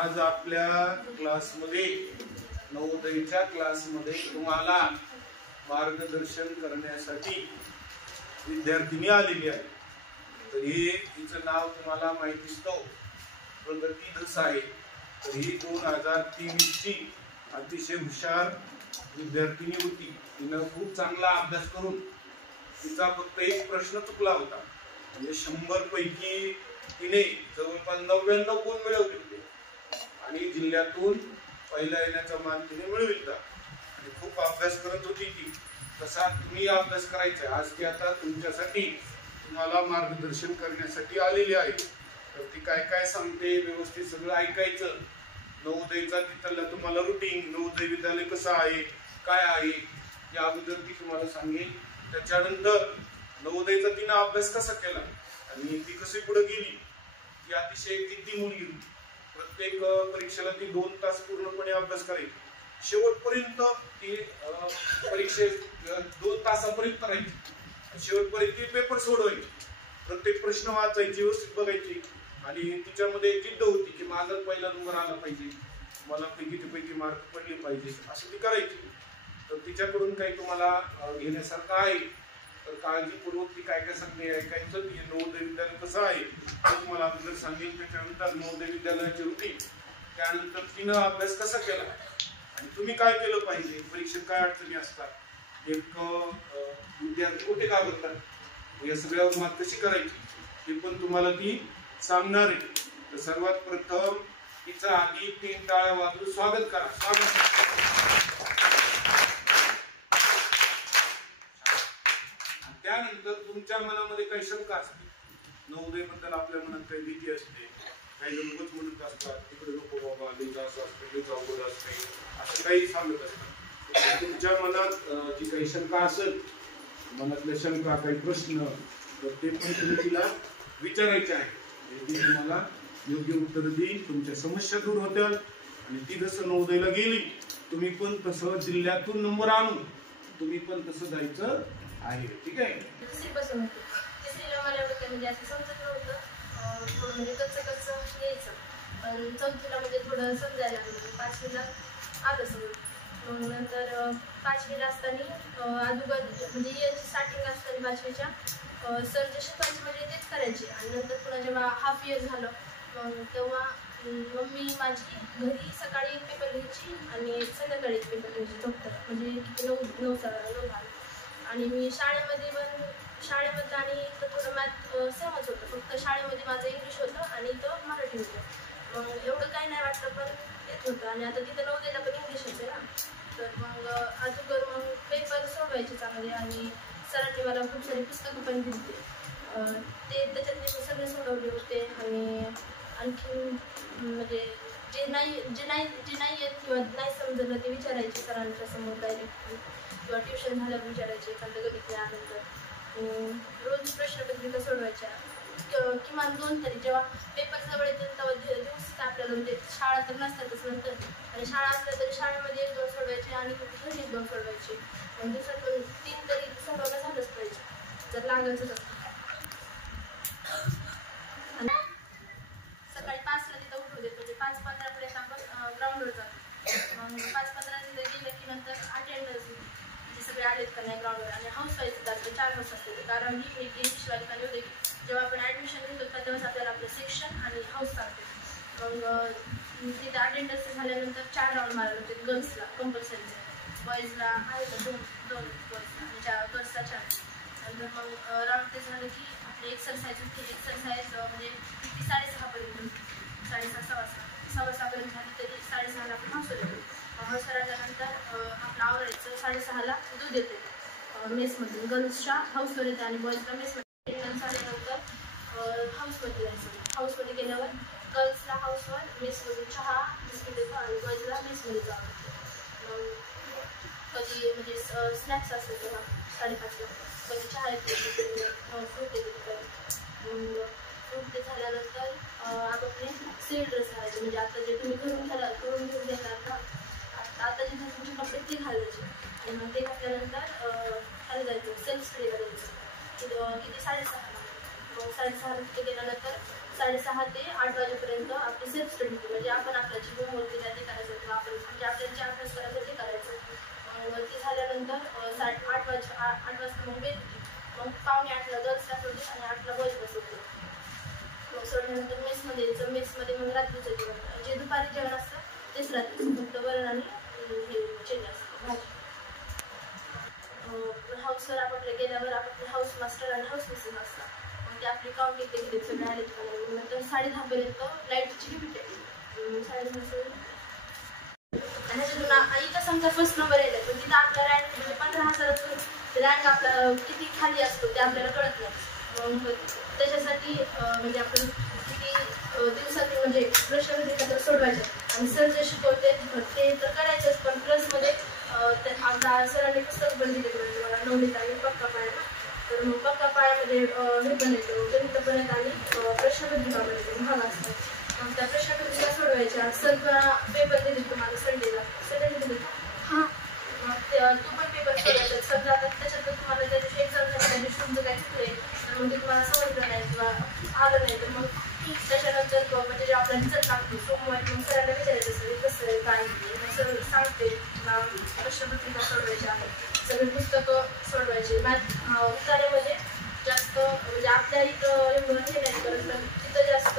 आज आपल्या क्लासमध्ये नवोदयच्या क्लासमध्ये तुम्हाला मार्गदर्शन करण्यासाठी विद्यार्थिनी आलेली आहे। तर हिचं नाव तुम्हाला माहितीच तो प्रगती धस आहे। तर ही 2023 ची अतिशय हुशार विद्यार्थिनी होती। तिनं खूप चांगला अभ्यास करून तिचा फक्त एक प्रश्न चुकला होता, म्हणजे 100 पैकी तिने जवळपास 99 गुण मिळवले होते आणि जिल्ह्यातून पहिला येण्याचा मान तिने मिळविला आणि खूप अभ्यास करत होती ती। तसा तुम्ही अभ्यास करायचा। आज ती आता तुमच्यासाठी तुम्हाला मार्गदर्शन करण्यासाठी आलेली आहे। तर ती काय काय सांगते व्यवस्थित सगळं ऐकायचं। नवोदयचा तिथला तुम्हाला रुटीन, नवोदय विद्यालय कसं आहे काय आहे या अगोदर ती तुम्हाला सांगेल। त्याच्यानंतर नवोदयचा तिने अभ्यास कसा केला आणि ती कशी पुढे गेली, ती अतिशय जिद्दी मुलगी होती। प्रत्येक परीक्षेला ती 2 तास पूर्णपणे अभ्यास करायची। शेवटपर्यंत ती परीक्षेत 2 तासापर्यंत राहायची। शेवटपर्यंत ती पेपर सोडवायची, प्रत्येक प्रश्न वाचायची, व्यवस्थित बघायची आणि तिच्यामध्ये जिद्द होती की माझा पहिला नंबर आला पाहिजे, मला पैकी मार्क पडले पाहिजे, असं ती करायची। तर तिच्याकडून काही तुम्हाला घेण्यासारखं आहे। तर काळजीपूर्वक ती काय काय सांगते ऐकायचं। ती नवोदय विद्यालय कसं आहे ते तुम्हाला अगोदर सांगेल। त्याच्यानंतर नवोदय विद्यालयाची रुटीन, त्यानंतर तिनं अभ्यास कसा केला आणि तुम्ही काय केलं पाहिजे, परीक्षेत काय अडचणी असतात, एक विद्यार्थी कुठे घाबरतात, या सगळ्यावर मात कशी करायची ते पण तुम्हाला ती सांगणार आहे। तर सर्वात प्रथम तिचा आधी 3 टाळ्या वाजवून स्वागत करा। त्यानंतर तुमच्या मनामध्ये काही शंका असते, नवोदय बद्दल आपल्या मनात काही भीती असते, काही जण उगाच म्हणत असतात तिकडे नको बाबा, लिहिचं असं असतं, लिहिचं अवघड असते, असं काही सांगत असतात। तुमच्या मनात जी काही शंका असेल, मनातल्या शंका काही प्रश्न, तर ते पण तुम्ही तिला विचारायचे आहे। ती तुम्हाला योग्य उत्तर देईल, तुमच्या समस्या दूर होत्या आणि ती जसं नवोदयला गेली तुम्ही पण तसं जिल्ह्यातून नंबर आणून तुम्ही पण तसं जायचं आहे। ठीक आहे। तिसरीला मला एवढं म्हणजे असं समजत नव्हतं, थोडं म्हणजे कच्चं यायचं, पण चौथीला म्हणजे थोडं समजायला लागलं, 5वीला आलं सगळं। मग नंतर 5वीला असताना अगोदर म्हणजे याची स्टार्टिंग असताना 5वीच्या सर जे शिकवायचे म्हणजे तेच करायचे आणि नंतर पुन्हा जेव्हा हाफ इयर झालं मग तेव्हा मम्मी माझी घरी सकाळी एक पेपर घ्यायची आणि संध्याकाळी एक पेपर घ्यायची फक्त, म्हणजे किती 9 आणि मी शाळेमध्ये आणि इथं थोडं मॅथ सेमच होतं, फक्त शाळेमध्ये माझं इंग्लिश होतं आणि इथं मराठी होतं। मग एवढं काही नाही वाटलं पण येत होतं आणि आता तिथं नवोदयला पण इंग्लिश होते ना, तर मग अगोदर मग पेपर सोडवायचे चांगले आणि सरांनी मला खूप सारी पुस्तकं पण दिली, ते त्याच्यात मी सगळे सोडवले होते। आणि आणखी म्हणजे जे नाही येत किंवा नाही समजलं ते विचारायचे सरांच्या समोर डायरेक्ट किंवा ट्युशन झाल्यावर विचारायचे, एखादं गणित आल्यानंतर रोज प्रश्नपत्रिका सोडवायच्या किमान 2 तरी। जेव्हा पेपर जवळ येतील तेव्हा दिवस आपल्याला म्हणजे शाळा तर नसतातच नंतर, आणि शाळा असल्या तरी शाळेमध्ये 1-2 सोडवायचे आणि घरी 1-2 सोडवायचे, मग दिवसातून 3 तरी सोडवणं झालंच पाहिजे जर लागायचंच असतं। सकाळी 5ला तिथं उठू देत, म्हणजे 5:15 पर्यंत आपण ग्राउंडवर जातो। मग 5:15 तिथे गेलं की नंतर अटेंडन्स जे सगळे आलेत का नाही ग्राउंडवर, आणि हाऊस व्हायचं जातं 4 वाजता असते, कारण ही एक शिवाय का होते की जेव्हा आपण ॲडमिशन घेतो का तेव्हाच आपल्याला आपलं सेक्शन आणि हाऊस सांगते। मग तिथे अटेंडन्स झाल्यानंतर 4 राऊंड मारायला होते गर्ल्सला कंपल्सरी, बॉईजला आहे तर 2 गर्ल्सला आणि गर्ल्सला 4। नंतर मग राऊंड ते झालं की आपली एक्सरसाइज होती, एक्सरसाइज म्हणजे किती 6:30 पर्यंत होती, 6:30 सव्वा6पर्यंत झाली तरी 6:30ला आपण हाऊसवर येतो। हाऊसवर आल्यानंतर आपलं आवरायचं, 6:30ला दूध येते मेसमध्ये, गर्ल्सच्या हाऊसवर येते आणि बॉईजला मेसमध्ये। झाल्यानंतर हाऊसमध्ये जायचं, हाऊसमध्ये गेल्यावर गर्ल्सला हाऊसवर मेसमध्ये चहा बिस्किट येतो आणि बॉईजला मेसमध्ये जावं लागतं। कधी म्हणजे स्नॅक्स असते तेव्हा 5:30ला, कधी चहा येते, फ्रूट येते, मग फ्रूट ते झाल्यानंतर आपापले सेल ड्रेस घालायचे, म्हणजे आता जे तुम्ही करून घेऊन घेणार ना, आता जे तुमचे कपडे ते घालायचे आणि मग ते घातल्यानंतर खाली जायचं, सेल्फ स्टडीला जायचं किती 6:30ला। मग 6:30ला तिथे गेल्यानंतर 6:30 ते 8 वाजेपर्यंत आपली सेल्फ स्टडी होती. म्हणजे आपण आपल्या जे होमवर्क दिला ते करायचं किंवा आपण म्हणजे आपल्याला जे अभ्यास करायचं ते करायचं. ते झाल्यानंतर 8 वाजता मग बेल होती. मग 7:45ला गर्ल्स क्लास होते आणि 8ला बॉईज क्लास होते. मग सोडल्यानंतर मेसमध्ये यायचं. मेसमध्ये मग रात्रीचं जेवण जे दुपारी जेवण असतं तेच रात्री फक्त वरण आणि हे चेंज असतं भाजी. हाऊसवर आपापल्या गेल्यावर आपापले हाऊस मास्टर आणि हाऊस मिसेस असतात. मग ते आपली काउंटिंग देखील सगळे आले नंतर 10:30पर्यंत लाईटची लिमिट आहे. 10:30 आणि इथं समजा फर्स्ट नंबर येईल पण तिथं आपला रँक म्हणजे 15,000 रँक आपला किती खाली असतो ते आपल्याला कळत नाही. मग त्याच्यासाठी म्हणजे आपण किती दिवसातून म्हणजे प्रश्न सोडवायचे आणि सर जे शिकवते ते तर करायचंच पण प्लसमध्ये आमच्या सरांनी पुस्तक पण दिले म्हणजे मला 9वीत आणि पक्का पाया. तर मग पक्का पायामध्ये हे पण येतो गणित पण येत आणि प्रश्नपत्रिका पण येते भाग असतात. मग त्या प्रश्नपत्रिका सोडवायच्या. सर पेपर दिले तुम्हाला संडेला दिले हां मग तो पण पेपर सोडवायचा. समजा आता त्याच्यात तुम्हाला त्या दिवशी एक्झाम झाली त्या दिवशी तुमचं काय चुकलं तर मग ते तुम्हाला समजलं नाही किंवा आलं नाही तर मग त्याच्यानंतर म्हणजे जे आपला रिझल्ट लागतो सोमवारी मग सरांना विचारायचं सर कसं आहे काय मग सर सांगते प्रश्नपत्रिका सोडवायच्या सगळे पुस्तकं सोडवायचे. उतार्यामध्ये जास्त म्हणजे आपल्या इथं एवढं हे नाही करत पण तिथं जास्त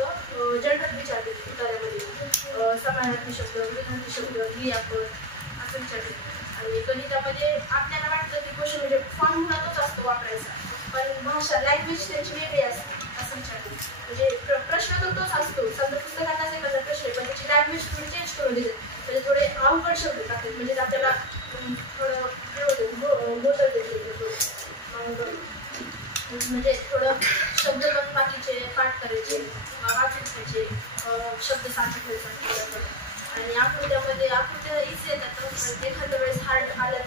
जनरल विचारते उतार्यामध्ये समानार्थी शब्द विधार्थी शब्द क्रियापद असं विचारते. आणि गणितामध्ये आपल्याला वाटतं की क्वेश्चन म्हणजे फॉर्म्युला तोच असतो वापरायचा पण भाषा लँग्वेज त्यांची वेगळी असते असं विचारते. म्हणजे प्रश्न तर तोच असतो समजा पुस्तकात असे एखादा प्रश्न आहे पण त्याची लँग्वेज थोडी चेंज करून दिली म्हणजे थोडे अवघड शब्द टाकतात म्हणजे आपल्याला थोडं मोठं देते म्हणजे थोडं शब्द पण बाकीचे पाठ करायचे वाचून घ्यायचे शब्द साठवण्यासाठी. आणि आकृत्या इझी येतात एखाद्या वेळेस हार्ड आल्या